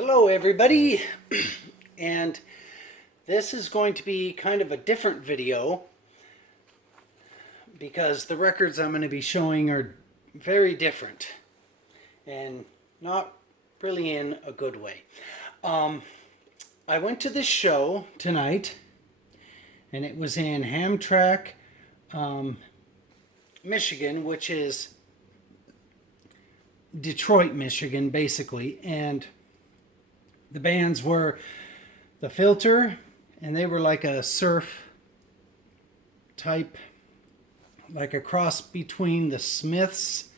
Hello everybody, and this is going to be kind of a different video because the records I'm going to be showing are very different and not really in a good way. I went to this show tonight and it was in Hamtramck, Michigan, which is Detroit, Michigan basically, and the bands were The Filter, and they were like a surf type, like a cross between the Smiths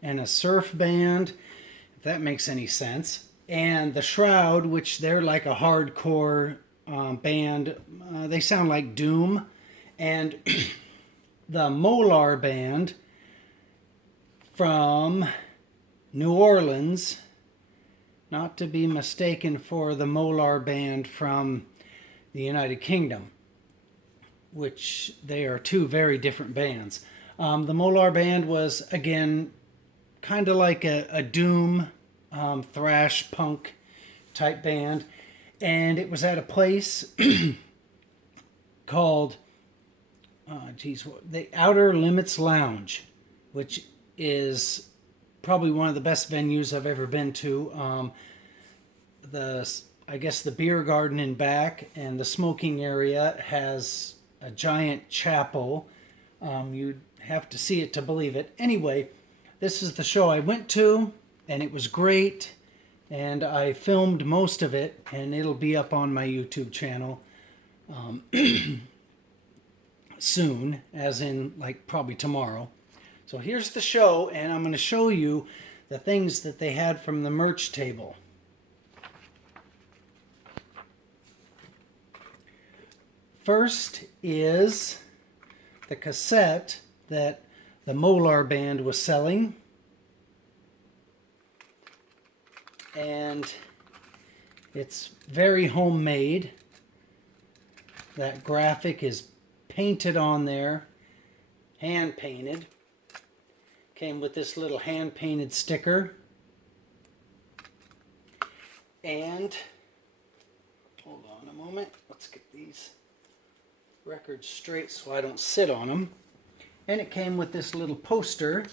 and a surf band, if that makes any sense. And The Shroud, which they're like a hardcore band. They sound like Doom. And the Molar Band from New Orleans, not to be mistaken for the Molar Band from the United Kingdom, which they are two very different bands. The Molar Band was, again, kind of like a doom, thrash punk type band, and it was at a place called the Outer Limits Lounge, which is probably one of the best venues I've ever been to. I guess the beer garden in back and the smoking area has a giant chapel. You'd have to see it to believe it. Anyway, this is the show I went to, and it was great. And I filmed most of it, and it'll be up on my YouTube channel soon, as in like probably tomorrow. So here's the show, and I'm going to show you the things that they had from the merch table. First is the cassette that the Molar Band was selling. And it's very homemade. That graphic is painted on there, hand painted. Came with this little hand-painted sticker. And, hold on a moment, let's get these records straight so I don't sit on them. And it came with this little poster.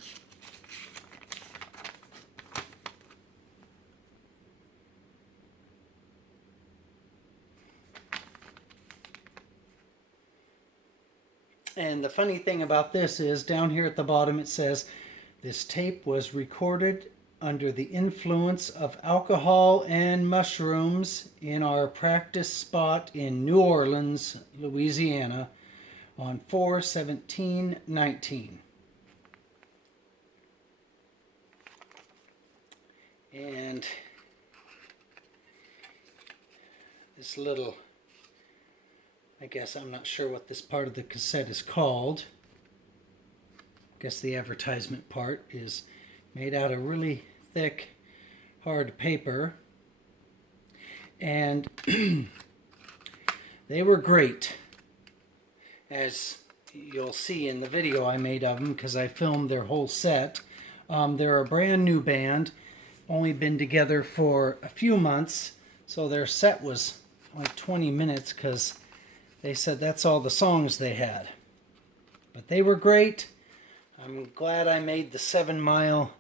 And the funny thing about this is, down here at the bottom it says, "This tape was recorded under the influence of alcohol and mushrooms in our practice spot in New Orleans, Louisiana, on 4/17/19." And this little, I guess I'm not sure what this part of the cassette is called. I guess the advertisement part is made out of really thick, hard paper. And they were great, as you'll see in the video I made of them, because I filmed their whole set. They're a brand new band, only been together for a few months, so their set was like 20 minutes because they said that's all the songs they had. But they were great. I'm glad I made the 7-mile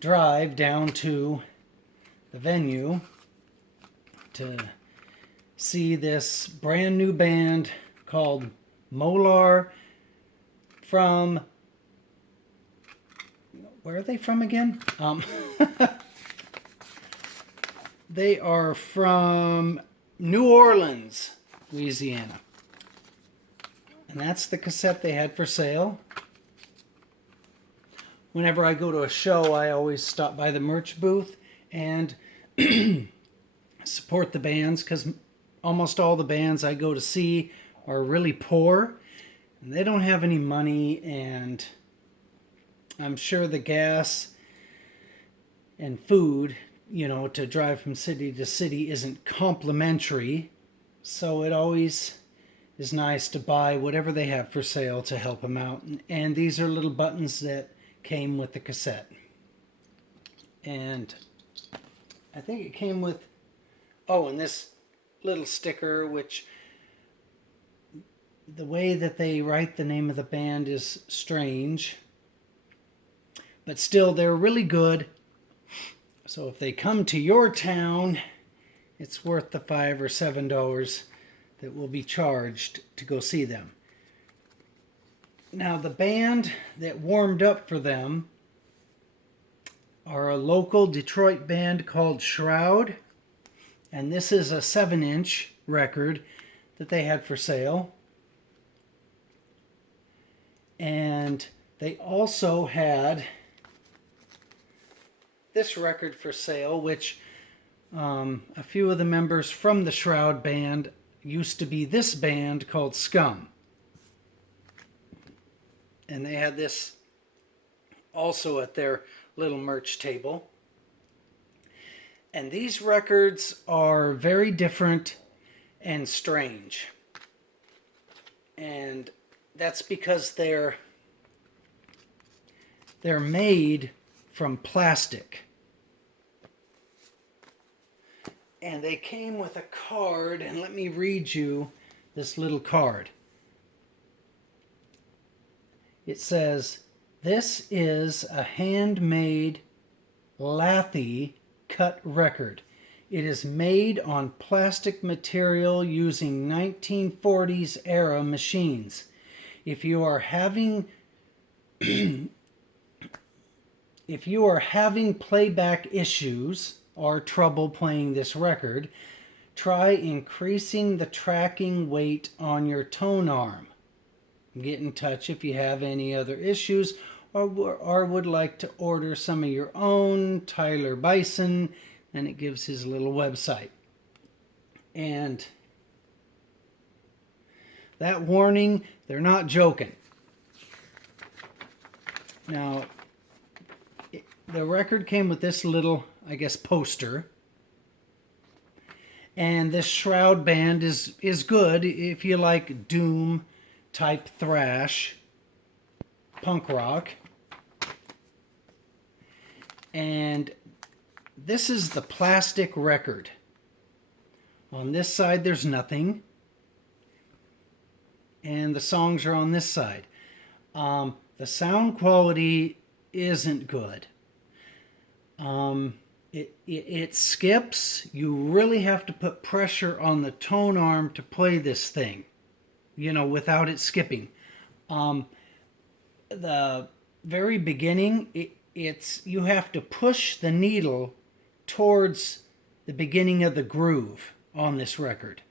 drive down to the venue to see this brand new band called Molar from, where are they from again? They are from New Orleans, Louisiana. And that's the cassette they had for sale. Whenever I go to a show, I always stop by the merch booth and support the bands, because almost all the bands I go to see are really poor and they don't have any money, and I'm sure the gas and food, to drive from city to city isn't complimentary, so it always is nice to buy whatever they have for sale to help them out. And these are little buttons that came with the cassette. And I think it came with Oh, and this little sticker, which the way that they write the name of the band is strange, but still they're really good. So if they come to your town, it's worth the $5 or $7 that will be charged to go see them. Now the band that warmed up for them are a local Detroit band called Shroud, and this is a 7-inch record that they had for sale. And they also had this record for sale, which a few of the members from the Shroud band used to be this band called Scum. And they had this also at their little merch table. And these records are very different and strange. And that's because they're made from plastic. And they came with a card, and let me read you this little card. It says, "This is a handmade lathe cut record. It is made on plastic material using 1940s era machines. If you are having playback issues or trouble playing this record, try increasing the tracking weight on your tone arm. Get in touch if you have any other issues or would like to order some of your own. Tyler Bison," and it gives his little website. And that warning, they're not joking. Now, the record came with this little, I guess, poster. And this Shroud band is good if you like doom type thrash, punk rock. And this is the plastic record. On this side there's nothing. And the songs are on this side. The sound quality isn't good. It skips. You really have to put pressure on the tone arm to play this thing, without it skipping. The very beginning, you have to push the needle towards the beginning of the groove on this record.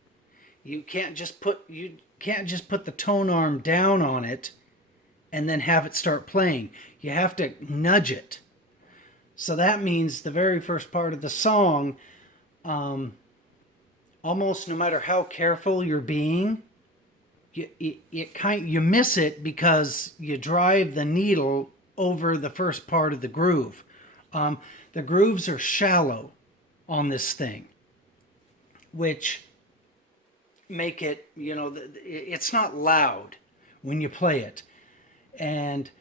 You can't just put the tone arm down on it and then have it start playing. You have to nudge it. So that means the very first part of the song, almost no matter how careful you're being, you miss it because you drive the needle over the first part of the groove. The grooves are shallow on this thing, which make it, it's not loud when you play it. And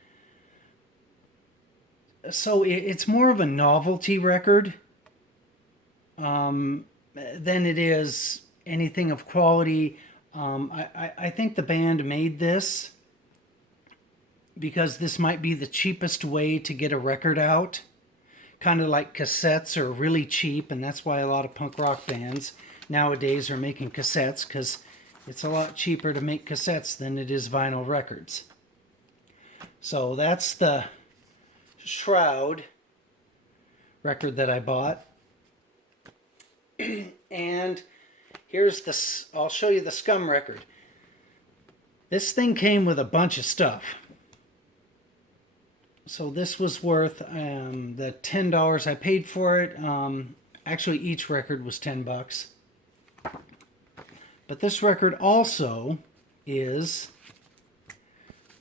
so it's more of a novelty record than it is anything of quality. I think the band made this because this might be the cheapest way to get a record out. Kind of like cassettes are really cheap, and that's why a lot of punk rock bands nowadays are making cassettes, because it's a lot cheaper to make cassettes than it is vinyl records. So that's the Shroud record that I bought. And here's I'll show you the Scum record. This thing came with a bunch of stuff. So this was worth the $10 I paid for it. Actually, each record was $10. But this record also is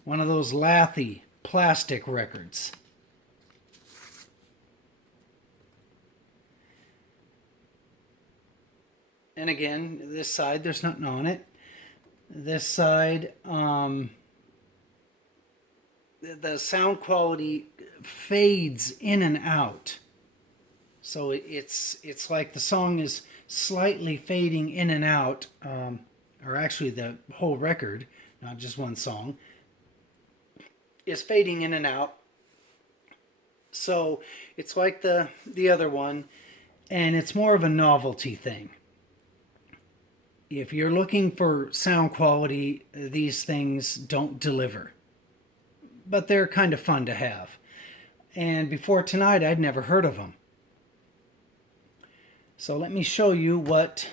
one of those lathe plastic records. And again, this side, there's nothing on it. This side, the sound quality fades in and out. So it's like the song is slightly fading in and out, or actually the whole record, not just one song, is fading in and out. So it's like the other one, and it's more of a novelty thing. If you're looking for sound quality, these things don't deliver. But they're kind of fun to have. And before tonight, I'd never heard of them. So let me show you what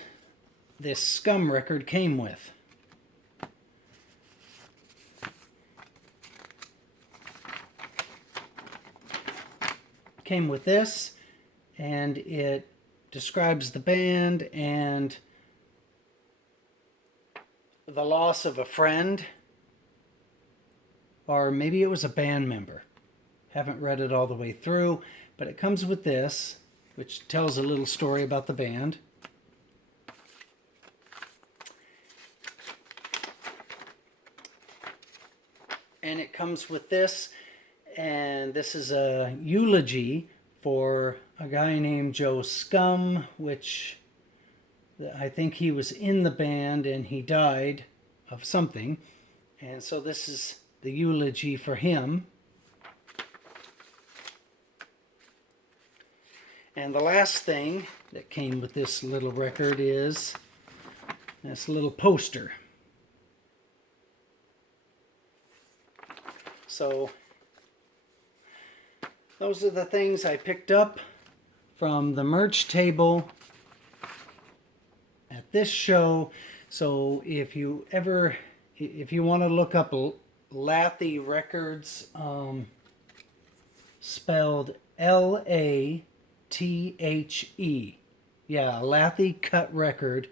this Scum record came with. Came with this, and it describes the band and the loss of a friend, or maybe it was a band member. Haven't read it all the way through, but it comes with this, which tells a little story about the band. And it comes with this, and this is a eulogy for a guy named Joe Scum, which I think he was in the band and he died of something. And so this is the eulogy for him. And the last thing that came with this little record is this little poster. So those are the things I picked up from the merch table at this show. So if you want to look up Lathe Records, spelled Lathe, yeah, Lathe Cut Record,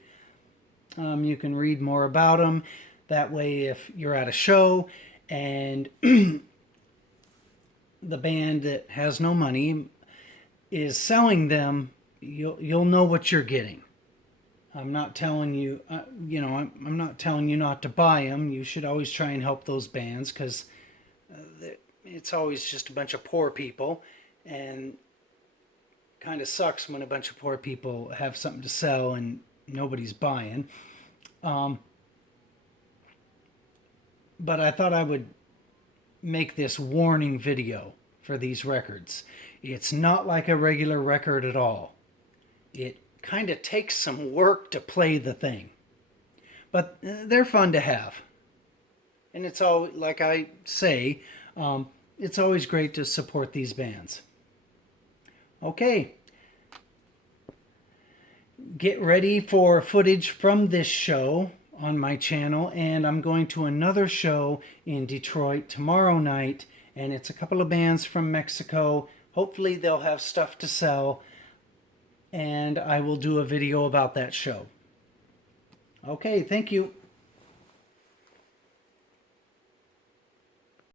you can read more about them. That way, if you're at a show and the band that has no money is selling them, you'll know what you're getting. I'm not telling you, I'm not telling you not to buy them. You should always try and help those bands, because it's always just a bunch of poor people, and kind of sucks when a bunch of poor people have something to sell and nobody's buying. But I thought I would make this warning video for these records. It's not like a regular record at all. It kind of takes some work to play the thing, but they're fun to have. And it's all, like I say, it's always great to support these bands. Okay, get ready for footage from this show on my channel, and I'm going to another show in Detroit tomorrow night, and it's a couple of bands from Mexico. Hopefully they'll have stuff to sell, and I will do a video about that show. Okay, thank you.